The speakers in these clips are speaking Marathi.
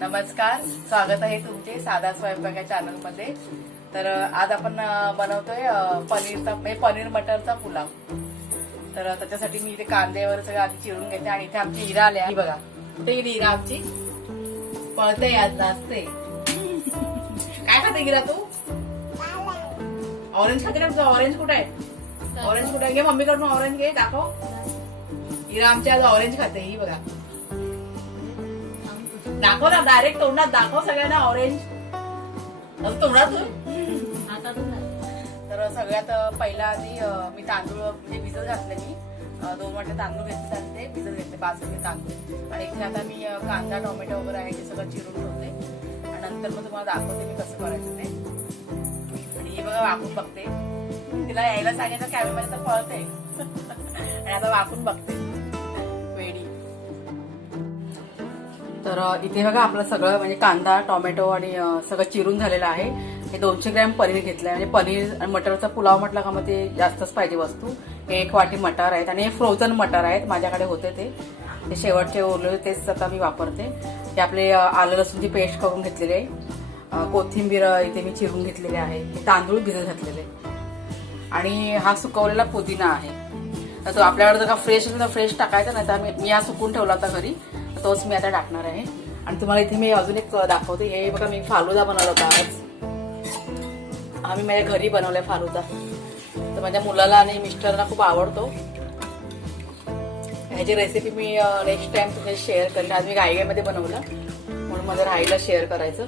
नमस्कार, स्वागत आहे तुमचे साधा स्वयंपाक या चॅनल मध्ये। तर आज आपण बनवतोय पनीर मटरचा पुलाव। तर त्याच्यासाठी मी इथे कांदे वगैरे सगळं आधी चिरून घेते आणि इथे आमची हिरा आली आहे बघा। कुठे गेली हिरा आमची? पळते आज नाचते। काय खाते हिरा तू? ऑरेंज खाते ना? तुझा ऑरेंज कुठे आहे? ऑरेंज कुठे आहे? घे मम्मीकडून ऑरेंज घे, दाखव। हिरा आमची आज ऑरेंज खाते, ही बघा। दाखव ना, डायरेक्ट तोंडात दाखव सगळ्यांना ऑरेंज तोंडात। तर सगळ्यात पहिला आधी मी तांदूळ म्हणजे भिजत घातले। मी 2 वाटे तांदूळ घेतले आणि ते भिजत घेतले, बासमती तांदूळ। आणि इथे आता मी कांदा टोमॅटो वगैरे आहे ते सगळं चिरून ठेवते आणि नंतर मग तुम्हाला दाखवते मी कसं करायचं ते। आणि हे बघा वाकून बघते, तिला यायला सांगायचं कॅमेरामध्ये तर पळते आणि आता वाकून बघते वेडी। तर इथे बघा आपलं सगळं म्हणजे कांदा टोमॅटो आणि सगळं चिरून झालेलं आहे। हे 200 ग्रॅम पनीर घेतलंय। म्हणजे पनीर आणि मटरचा पुलाव म्हटलं का मग ते जास्तच पाहिजे वस्तू। 1 वाटी मटार आहेत आणि हे फ्रोझन मटार आहेत, माझ्याकडे होते ते शेवटचे उरलेले तेच आता मी वापरते। हे आपले आलं लसूणची पेस्ट करून घेतलेली आहे। कोथिंबीर इथे मी चिरून घेतलेली आहे। हे तांदूळ भिजत घातलेले आणि हा सुकवलेला पुदिना आहे। तर तो आपल्याकडे जर का फ्रेश असेल तर फ्रेश टाकायचा, नाही तर मी हा सुकून ठेवला होता घरी, तोच मी आता टाकणार आहे। आणि तुम्हाला इथे मी अजून एक दाखवते। हे बघा मी फालुदा बनवला होता आज, आम्ही माझ्या घरी बनवलाय फालुदा। तर माझ्या मुलाला आणि मिस्टरला खूप आवडतो। ह्याची रेसिपी मी नेक्स्ट टाइम तुमच्या शेअर करेन। आज मी घाईमध्ये बनवलं म्हणून मला राहिला शेअर करायचं।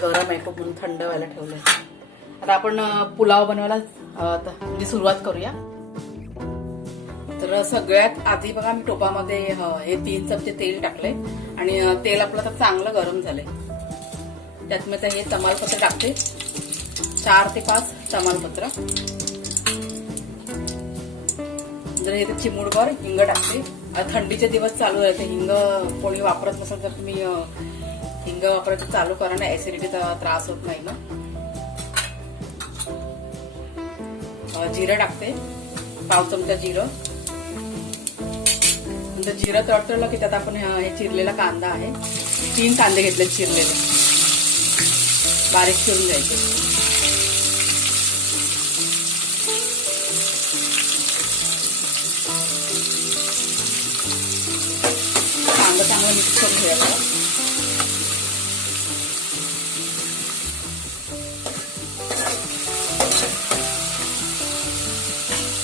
गरम आहे खूप म्हणून थंड व्हायला ठेवलंय। आता आपण पुलाव बनवायला म्हणजे सुरुवात करूया। तर सगळ्यात आधी बघा मी टोपामध्ये हे 3 चमचे तेल टाकले आणि तेल आपलं तर चांगलं गरम झालंय। त्यात मी हे तमालपत्र टाकते, 4 ते 5 तमालपत्र। जर हे चिमूटभर हिंग टाकते। थंडीचे दिवस चालू आहे, हिंग कोणी वापरत नसेल तर तुम्ही हिंग वापरायचं चालू करा ना, ऍसिडिटीचा त्रास होत नाही ना। जिरं टाकते, 1 चमचा जिरं। नंतर जिरं तडतडलं की त्यात आपण हे चिरलेला कांदा आहे, 3 कांदे घेतले चिरलेले, बारीक चिरून घ्यायचे। कांदा चांगला मिक्स करून घ्यायचा।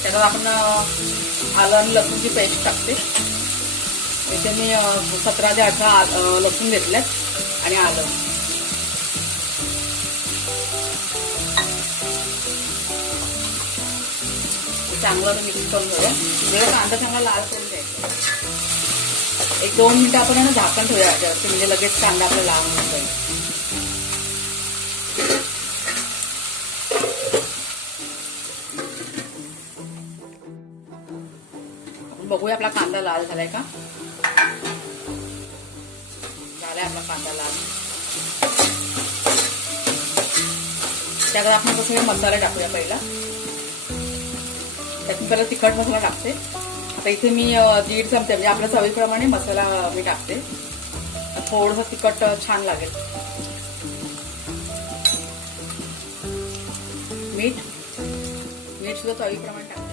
त्यात आपण आलं आणि लसूणची पेस्ट टाकते। इथे मी 17 ते 18 लसूण घेतलेत आणि आलं। चांगलं मिक्स करून घेऊया। वेळ कांदा चांगला लाल करून घ्यायचा। 1-2 मिनिटं आपण ना झाकण ठेवूया याच्यावरती, म्हणजे लगेच कांदा आपला लाल होऊन जाईल। बघूया आपला कांदा लाल झालाय का? झालाय आपला कांदा लाल। त्यात आपण कसं मसाले टाकूया पहिला। त्यात मी पहिला तिखट मसाला टाकते। आता इथे मी 1.5 चमचे म्हणजे आपल्या चवीप्रमाणे मसाला मी टाकते, थोडंसं तिखट छान लागेल। मीठ सुद्धा चवीप्रमाणे टाकते।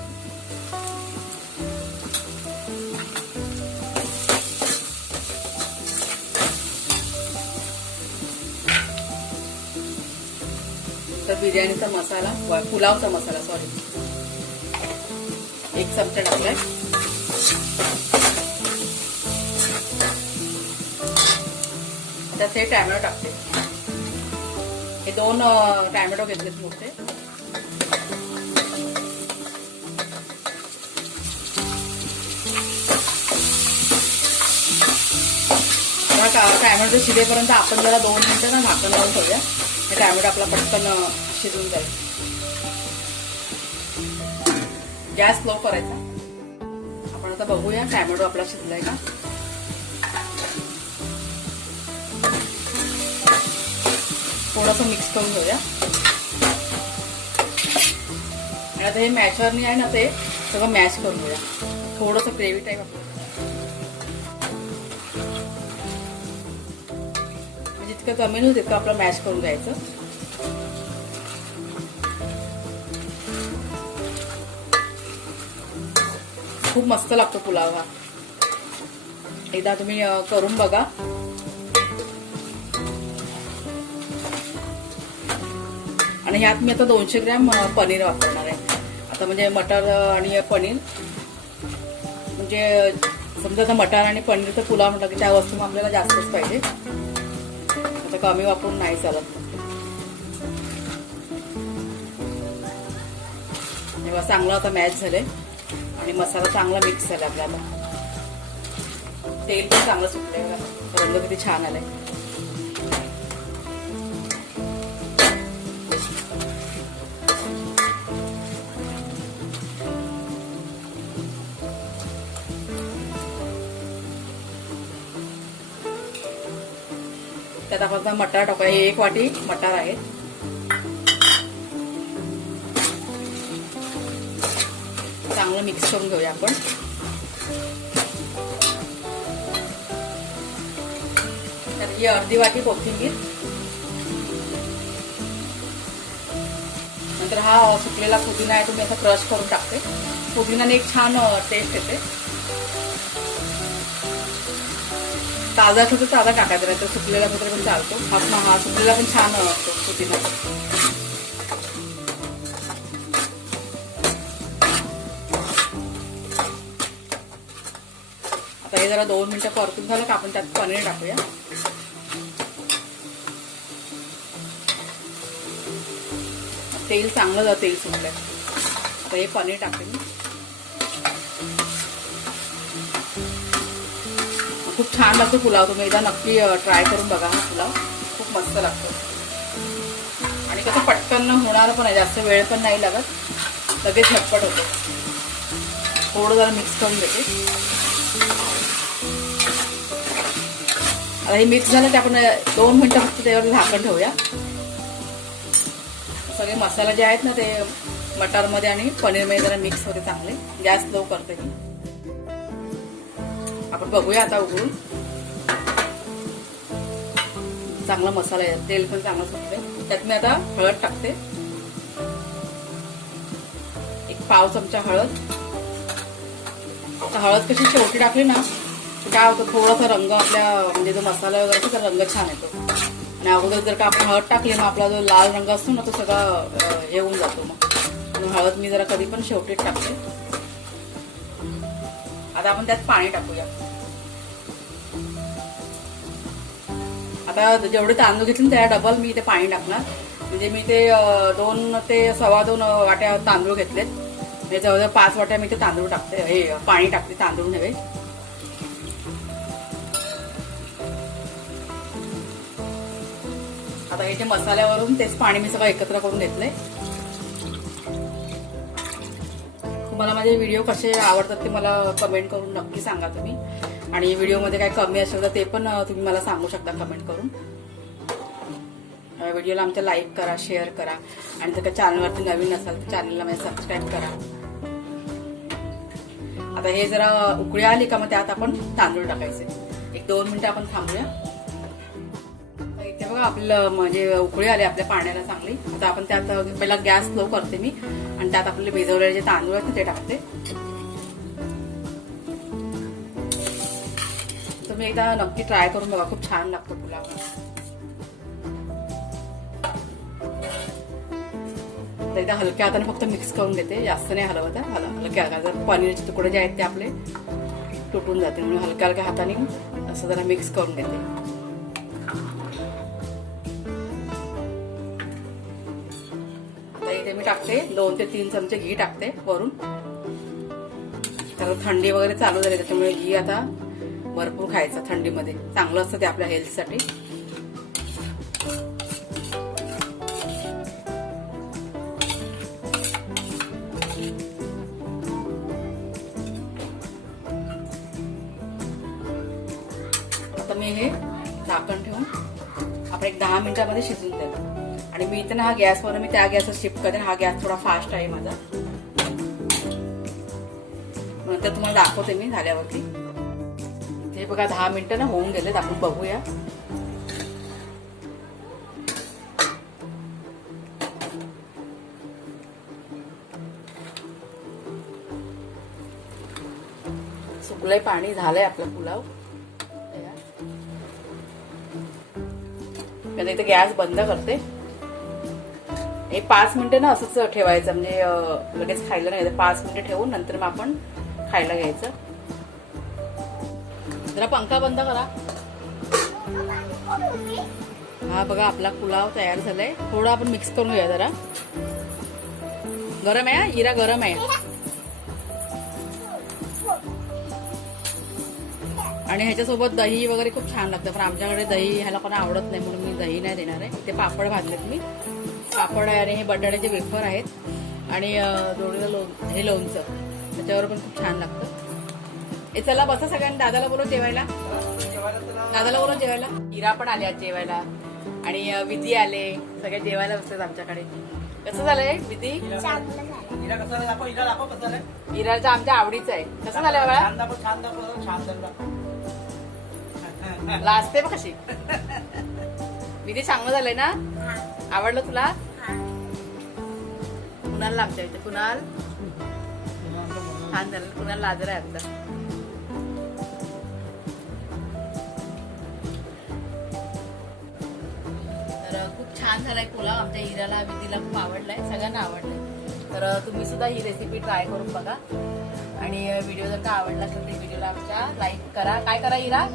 तर बिर्याणीचा मसाला, पुलावचा मसाला 1 चमचा टाकलाय। आता ते टॅमॅटो टाकते। हे 2 टॅमॅटो घेतलेत मोठे। टॅमॅटो शिजेपर्यंत आपण जरा 2 मिनिटं ना झाकण लावून ठेवूया। टॅमॅटो आपला पटकन शिजून जाईल। गॅस स्लो करायचा। आपण आता बघूया टॅमॅटो आपला शिजलाय का। थोडंसं मिक्स करून घेऊया। आणि आता हे मॅशरनी आहे ना ते सगळं मॅश करून घेऊया, थोडंसं ग्रेव्ही टाईप आपलं। जितकं जमेल होईल तितकं आपलं मॅश करून घ्यायचं. खूप मस्त लागतो पुलाव हा. एकदा तुम्ही करून बघा. आणि ह्यात मी आता 200 ग्रॅम पनीर वापरणार आहे. आता म्हणजे मटर आणि पनीर, म्हणजे समजा आता मटार आणि पनीरचा पुलाव म्हटलं की त्या वस्तू आपल्याला जास्तच पाहिजे. आता कमी वापरून नाही चालत. तेव्हा चांगला आता मॅच झाले आणि मसाला चांगला मिक्स झाला आपल्याला. तेल पण चांगलं सुटलंय बघा, रंग किती छान आलाय. त्यात आपण मटार टाकूया. हे 1 वाटी मटार आहे. चांगलं मिक्स करून घेऊया आपण. त्यात ही अर्धी वाटी कोथिंबीर. नंतर हा सुकलेला पुदिना आहे, तुम्ही असा क्रश करून टाकते. पुदिनाने एक छान टेस्ट येते. ताजा असतो तर ताजा टाकायचा नाही तर सुकलेला तरी पण चालतो. हा सुकलेला पण छान असतो पुदिना. आता हे जरा 2 मिनिटं परतून झालं का आपण त्यात पनीर टाकूया. तेल चांगलं तेल सुटलंय. आता हे पनीर टाकते मी. खूप छान लागतो पुलाव. तुम्ही एकदा नक्की ट्राय करून बघा. हा पुलाव खूप मस्त लागतो आणि कसं पटकन होणार पण आहे. जास्त वेळ पण नाही लागत, लगेच झटपट होतो. थोडं जरा मिक्स करून घेते. आता हे मिक्स झालं की आपण 2 मिनिटं फक्त त्यावर झाकण ठेवूया. सगळे मसाले जे आहेत ना ते मटारमध्ये आणि पनीरमध्ये जरा मिक्स होते चांगले. गॅस स्लो करते मी. आपण बघूया आता उघडून. चांगला मसाला आहे, तेल पण चांगलं सुटते. त्यात मी आता हळद टाकते. 1 पाव चमचा हळद. हळद कशी शेवटी टाकली ना काय होतं, थोडासा रंग आपल्या म्हणजे जो मसाला वगैरे असतो त्याचा रंग छान येतो. आणि अगोदर जर का आपण हळद टाकली ना आपला जो लाल रंग असतो ना तो सगळा हे होऊन जातो. मग हळद मी जरा कधी पण शेवटीच टाकते. आता आपण त्यात पाणी टाकूया. आता जेवढे तांदूळ घेतले त्या डबल मी इथे पाणी टाकणार. म्हणजे मी ते 2 ते 2.25 वाट्या तांदूळ घेतलेत. म्हणजे जवळजवळ 5 वाट्या मी ते तांदूळ टाकते. हे पाणी टाकते, तांदूळ नव्हे. आता हे जे मसाल्यावरून तेच पाणी मी सगळं एकत्र करून घेतलंय. तुम्हाला माझे व्हिडिओ कसे आवडतात ते मला कमेंट करून नक्की सांगा तुम्ही. आणि व्हिडिओमध्ये काय कमी असेल तर ते पण तुम्ही मला सांगू शकता कमेंट करून. व्हिडिओला आमच्या लाईक करा, शेअर करा. आणि जर का चॅनलवरती नवीन असाल तर चॅनलला माझ्या सबस्क्राईब करा. आता हे जरा उकळी आली का मग त्यात आपण तांदूळ टाकायचे. 1-2 मिनिटं आपण थांबूया. इथे बघा आपलं म्हणजे उकळी आली आपल्या पाण्याला चांगली. आता आपण त्यात पहिला गॅस स्लो करते मी आणि त्यात आपले भिजवलेले जे तांदूळ आहेत ते टाकते. तुम्ही एकदा नक्की ट्राय करून बघा, खूप छान लागतो पुलाव. एकदा हलक्या हाताने फक्त मिक्स करून घेते, जास्त नाही हलवत. हलक्या हाताने पनीरचे तुकडे जे आहेत ते आपले तुटून जाते म्हणून हलक्या हलक्या हाताने असं जरा मिक्स करून घेते. आता इथे मी टाकते 2 ते 3 चमचे घी टाकते वरून. तर थंडी वगैरे चालू झाली त्याच्यामुळे घी आता भरपूर खायचं. थंडीमध्ये चांगलं असतं ते आपल्या हेल्थसाठी. आता मी हे झाकण ठेवून आपण 10 मिनिटांमध्ये शिजून देतो. आणि मी इथे ना हा गॅसवर मी त्या गॅसवर शिफ्ट करते. हा गॅस थोडा फास्ट आहे माझा. नंतर तुम्हाला दाखवते मी झाल्यावरती. हे बघा 10 मिनिटं ना होऊन गेलेत. आपण बघूया. उकलय पाणी झालंय आपला पुलाव. मी इथे गॅस बंद करते. हे 5 मिनिटं ना असंच ठेवायचं म्हणजे लगेच खायला नाही. 5 मिनिटं ठेवून नंतर मग आपण खायला घ्यायचं. जरा पंखा बंद करा. हा बघा आपला पुलाव तयार झालाय. थोडं आपण मिक्स करून घेऊया जरा. गरम आहे इरा, गरम आहे. आणि ह्याच्यासोबत दही वगैरे खूप छान लागतं. पण आमच्याकडे दही ह्याला कोणा आवडत नाही म्हणून मी दही नाही देणार आहे. ते पापड भाजलेत मी. पापड आहे आणि हे बटाट्याचे वेफर आहेत आणि जोडीला हे लोणचं. त्याच्यावर पण खूप छान लागतं. हे चला बसा सगळ्यांनी. दादाला बोलव जेवायला. दादाला बोलव जेवायला. इरा पण आले आज जेवायला आणि विधी आले. सगळे जेवायला बसतात आमच्याकडे. कसं झालंय विधी? इराचं आमच्या आवडीचं आहे. कसं झालंय बाबा? लाजते बघ कशी. विधी चांगलं झालंय ना? आवडलं तुला? कुणाल लागतंय इथे. कुणाल छान झालं. कुणाल लाजर आहे आता. तर खूप छान झालाय पुलाव. आमच्या इराला विधीला खूप आवडलाय. सगळ्यांना आवडलाय. तर तुम्ही सुद्धा ही रेसिपी ट्राय करून बघा. आणि व्हिडिओ जर का आवडला असेल तर व्हिडिओला आमच्या लाईक करा. काय करा इरा?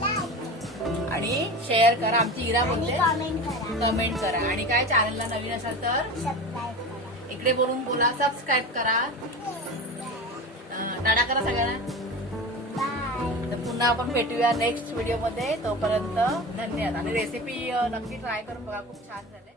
आणि शेअर करा. आमची इरा बोलते कमेंट करा. आणि काय चॅनलला नवीन असाल तर इकडे बोलून बोला. सबस्क्राईब करा. टाटा करा सगळ्यांना. तर पुन्हा आपण भेटूया नेक्स्ट व्हिडिओ मध्ये. तोपर्यंत धन्यवाद. आणि रेसिपी नक्की ट्राय करून बघा. खूप छान झाले.